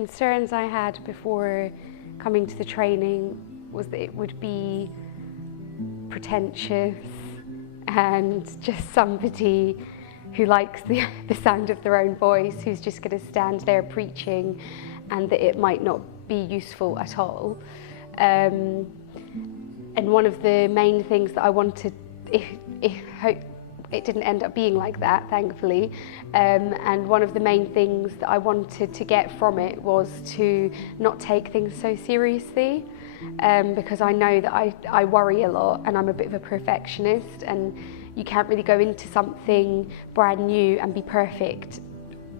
concerns I had before coming to the training was that it would be pretentious and just somebody who likes the sound of their own voice, who's just going to stand there preaching, and that it might not be useful at all. And one of the main things that I wanted, it didn't end up being like that, thankfully, and one of the main things that I wanted to get from it was to not take things so seriously, because I know that I worry a lot and I'm a bit of a perfectionist, and you can't really go into something brand new and be perfect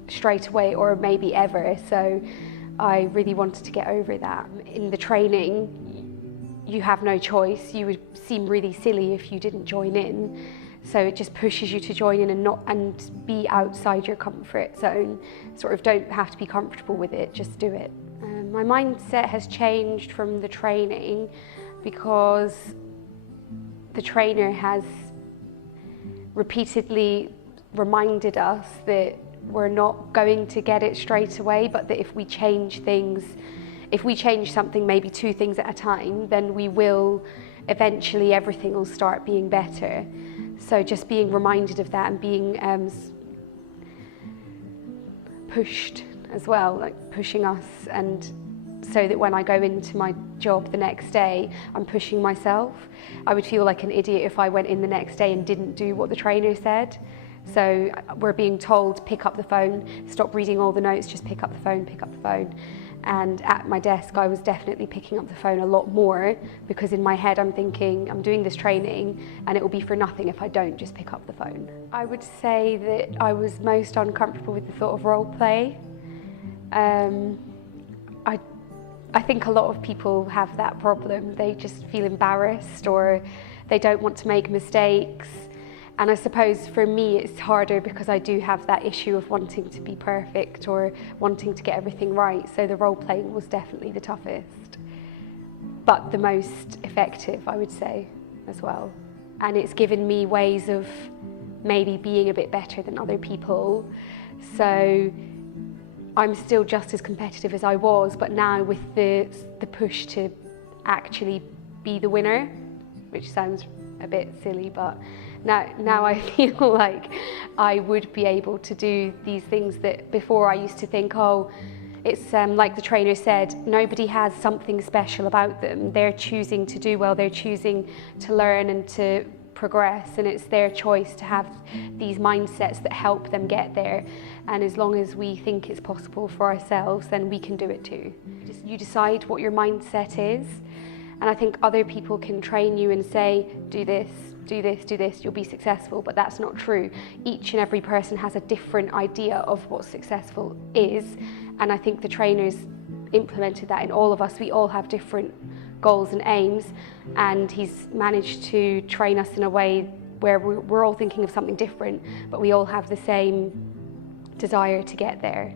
straight away or maybe ever. So I really wanted to get over that. In the training, you have no choice. You would seem really silly if you didn't join in. So it just pushes you to join in and be outside your comfort zone. Sort of don't have to be comfortable with it, just do it. My mindset has changed from the training because the trainer has repeatedly reminded us that we're not going to get it straight away, but that if we change things, if we change something, maybe 2 things at a time, then we will, eventually everything will start being better. So just being reminded of that and being pushed as well, like pushing us, and so that when I go into my job the next day, I'm pushing myself. I would feel like an idiot if I went in the next day and didn't do what the trainer said. So we're being told, pick up the phone, stop reading all the notes, just pick up the phone, pick up the phone. And at my desk, I was definitely picking up the phone a lot more, because in my head I'm thinking, I'm doing this training and it will be for nothing if I don't just pick up the phone. I would say that I was most uncomfortable with the thought of role play. I think a lot of people have that problem. They just feel embarrassed or they don't want to make mistakes. And I suppose for me it's harder because I do have that issue of wanting to be perfect or wanting to get everything right. So the role playing was definitely the toughest, but the most effective, I would say, as well. And it's given me ways of maybe being a bit better than other people. So I'm still just as competitive as I was, but now with the push to actually be the winner, which sounds a bit silly, but now I feel like I would be able to do these things that before I used to think, oh, it's like the trainer said, nobody has something special about them. They're choosing to do well, they're choosing to learn and to progress, and it's their choice to have these mindsets that help them get there. And as long as we think it's possible for ourselves, then we can do it too. You decide what your mindset is, and I think other people can train you and say, do this, do this, do this, you'll be successful, but that's not true. Each and every person has a different idea of what successful is, and I think the trainers implemented that in all of us. We all have different goals and aims, and he's managed to train us in a way where we're all thinking of something different, but we all have the same desire to get there.